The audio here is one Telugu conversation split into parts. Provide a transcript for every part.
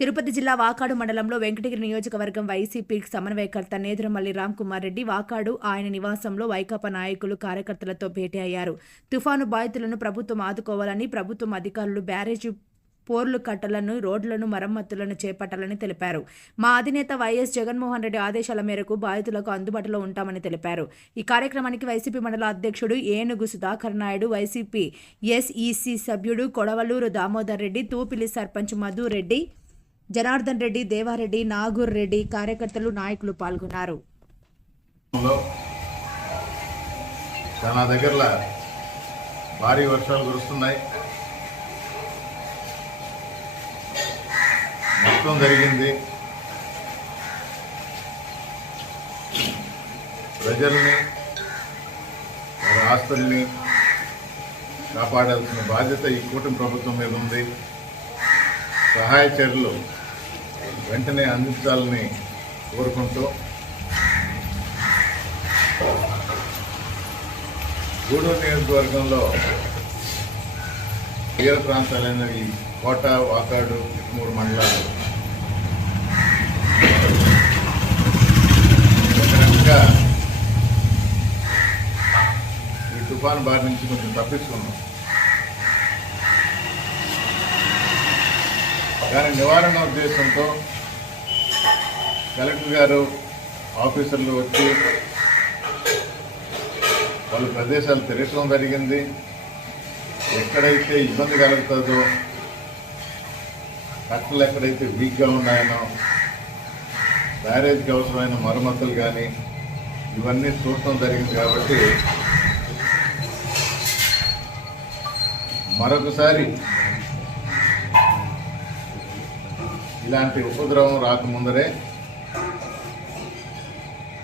తిరుపతి జిల్లా వాకాడు మండలంలో వెంకటగిరి నియోజకవర్గం వైసీపీ సమన్వయకర్త నేదురమల్లి రామ్ కుమార్ రెడ్డి వాకాడు ఆయన నివాసంలో వైకాపా నాయకులు కార్యకర్తలతో భేటీ అయ్యారు. తుఫాను బాధితులను ప్రభుత్వం ఆదుకోవాలని ప్రభుత్వం అధికారులు బ్యారేజీ పోర్లు కట్టలను రోడ్లను మరమ్మతులను చేపట్టాలని తెలిపారు. మా అధినేత వైఎస్ జగన్మోహన్ రెడ్డి ఆదేశాల మేరకు బాధితులకు అందుబాటులో ఉంటామని తెలిపారు. ఈ కార్యక్రమానికి వైసీపీ మండల అధ్యక్షుడు ఏనుగు సుధాకర్ నాయుడు వైసీపీ ఎస్ఈసి సభ్యుడు కొడవలూరు దామోదర్ రెడ్డి తూపిలి సర్పంచ్ మధు రెడ్డి జనార్దన్ రెడ్డి దేవారెడ్డి నాగూర్ రెడ్డి కార్యకర్తలు నాయకులు పాల్గొన్నారు. చాలా దగ్గరలో భారీ వర్షాలు కురుస్తున్నాయి. మొత్తం జరిగింది. ప్రజల్ని వారి ఆస్తుల్ని కాపాడాల్సిన బాధ్యత ఈ కూటమి ప్రభుత్వం మీద ఉంది. సహాయ చర్యలు వెంటనే అందించాలని కోరుకుంటూ గూడూరు నియోజకవర్గంలో తీర ప్రాంతాలైన ఈ కోట వాకాడు మూడు మండలాలు రకంగా ఈ తుఫాను బారి నుంచి కొంచెం తప్పించుకున్నాం. దాని నివారణ ఉద్దేశంతో కలెక్టర్ గారు ఆఫీసర్లు వచ్చి వాళ్ళ ప్రదేశాలు తిరగటం జరిగింది. ఎక్కడైతే ఇబ్బంది కలుగుతుందో కట్టలు ఎక్కడైతే వీక్గా ఉన్నాయనో బ్యారేజ్కి అవసరమైన మరమ్మతులు కానీ ఇవన్నీ చూడటం జరిగింది కాబట్టి మరొకసారి ఇలాంటి ఉపద్రవం రాకముందరే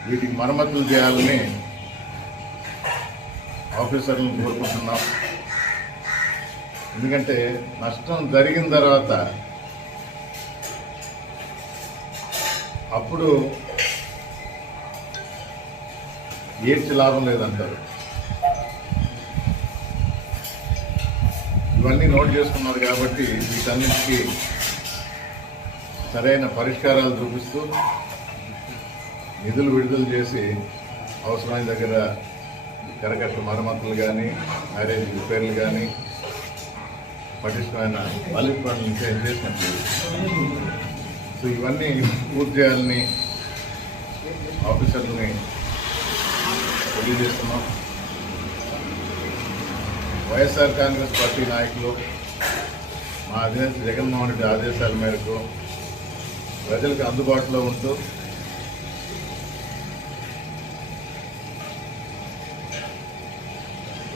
వీటికి మరమ్మతులు చేయాలని ఆఫీసర్లను కోరుకుంటున్నాం. ఎందుకంటే నష్టం జరిగిన తర్వాత అప్పుడు ఏడ్చి లాభం లేదంటారు. ఇవన్నీ నోట్ చేసుకున్నారు కాబట్టి వీటన్నిటికీ సరైన పరిష్కారాలు చూపిస్తూ నిధులు విడుదల చేసి అవసరమైన దగ్గర కరకట్ల మరమ్మతులు కానీ మ్యారేజ్ రిపేర్లు కానీ పటిష్టమైన బాలిక పనులు ఇంకా చేసినట్లు చేసినట్టు సో ఇవన్నీ పూర్తి చేయాలని ఆఫీసర్లని తెలియజేస్తున్నాం. వైఎస్ఆర్ కాంగ్రెస్ పార్టీ నాయకులు మా అధినేత జగన్మోహన్ రెడ్డి ఆదేశాల మేరకు ప్రజలకు అందుబాటులో ఉంటూ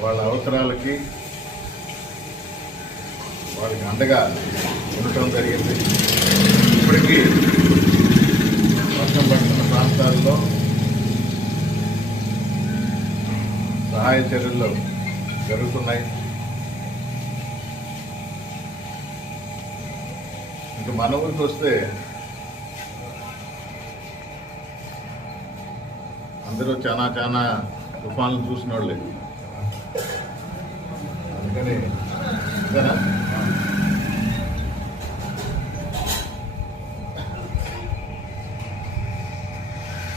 వాళ్ళ అవసరాలకి వాళ్ళకి అండగా ఉండటం జరిగింది. ఇప్పటికీ వర్షం పడుతున్న ప్రాంతాల్లో సహాయ చర్యలు జరుగుతున్నాయి. ఇంకా మన ఊరికి వస్తే అందరూ చాలా చాలా తుఫాన్లు చూసిన వాళ్ళే అందుకని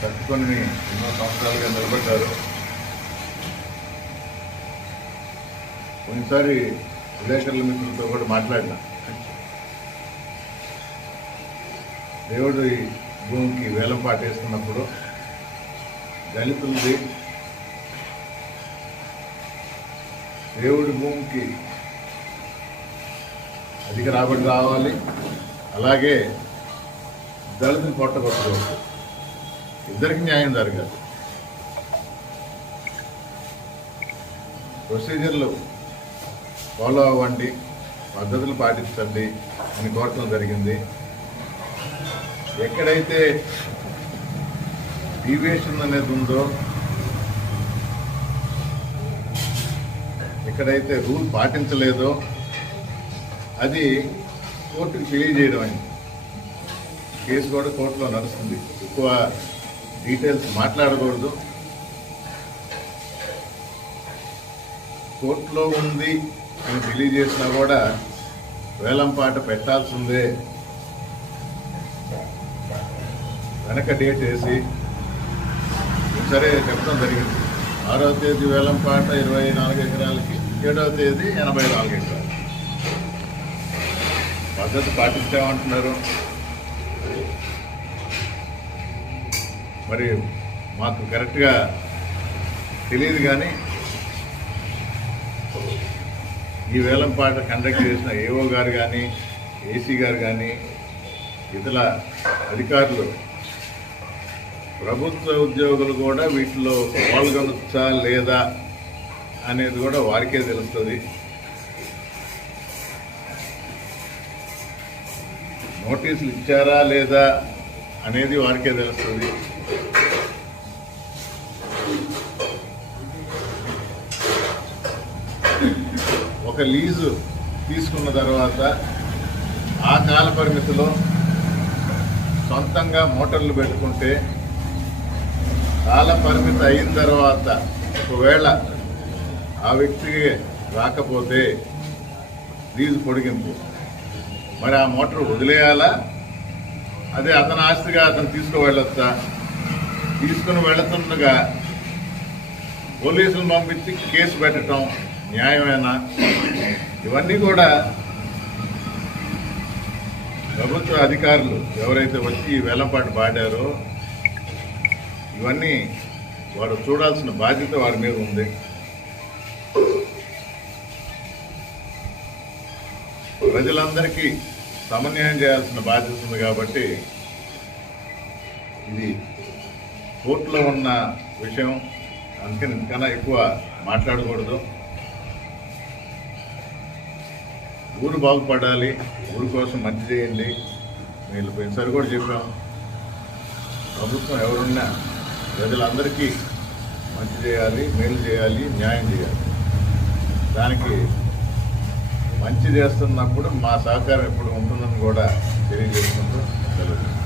తట్టుకొని ఎన్నో సంవత్సరాలుగా నిలబడ్డారు. కొన్నిసారి విలేకరుల మిత్రులతో కూడా మాట్లాడిన. దేవుడు ఈ భూమికి వేలం పాటేస్తున్నప్పుడు దళితులది. దేవుడి భూమికి అధిక రాబడి రావాలి. అలాగే దళితులు పొట్టగొట్టకూడదు. ఇద్దరికి న్యాయం జరగాలి. ప్రొసీజర్లు ఫాలో అవ్వండి పద్ధతులు పాటించండి అని కోరటం జరిగింది. ఎక్కడైతే డీవియేషన్ అనేది ఉందో ఎక్కడైతే రూల్ పాటించలేదో అది కోర్టుకు తెలియజేయడం అయింది కేసు కూడా కోర్టులో నడుస్తుంది. ఎక్కువ డీటెయిల్స్ మాట్లాడకూడదు. కోర్టులో ఉంది అని తెలియజేసినా కూడా వేలంపాట పెట్టాల్సిందే. వెనక డేట్ వేసి సరే చెప్పడం జరిగింది. ఆరో తేదీ వేలం పాట ఇరవై నాలుగు ఎకరాలకి ఏడవ తేదీ ఎనభై నాలుగు ఎకరాలు. పద్ధతి పాటిస్తామంటున్నారు. మరి మాకు కరెక్ట్గా తెలియదు కానీ ఈ వేలం పాట కండక్ట్ చేసిన ఏఓ గారు కానీ ఏసీ గారు కానీ ఇతర అధికారులు ప్రభుత్వ ఉద్యోగులు కూడా వీటిలో పాల్గొనొచ్చా లేదా అనేది కూడా వారికే తెలుస్తుంది. నోటీసులు ఇచ్చారా లేదా అనేది వారికే తెలుస్తుంది. ఒక లీజు తీసుకున్న తర్వాత ఆ కాల పరిమితిలో సొంతంగా మోటార్లు పెట్టుకుంటే కాల పరిమితి అయిన తర్వాత ఒకవేళ ఆ వ్యక్తికి రాకపోతే లీజు పొడిగింపు. మరి ఆ మోటార్ వదిలేయాలా? అదే అతని ఆస్తిగా అతను తీసుకువెళ్ళొచ్చా తీసుకుని వెళుతుండగా పోలీసులు పంపించి కేసు పెట్టడం న్యాయమేనా? ఇవన్నీ కూడా ప్రభుత్వ అధికారులు ఎవరైతే వచ్చి ఈ వేలంపాటు పాడారో ఇవన్నీ వారు చూడాల్సిన బాధ్యత వారి మీద ఉంది. ప్రజలందరికీ సమన్వయం చేయాల్సిన బాధ్యత ఉంది కాబట్టి ఇది కోర్టులో ఉన్న విషయం. అందుకని ఇంతకన్నా ఎక్కువ మాట్లాడకూడదు. ఊరు బాగుపడాలి ఊరు కోసం మంచి చేయండి. మీరు పోయినసారి కూడా చెప్పాం ప్రభుత్వం ఎవరున్నా ప్రజలందరికీ మంచి చేయాలి మేలు చేయాలి న్యాయం చేయాలి. దానికి మంచి చేస్తున్నప్పుడు మా సహకారం ఎప్పుడు ఉంటుందని కూడా తెలియజేసుకుంటూ సెలవు.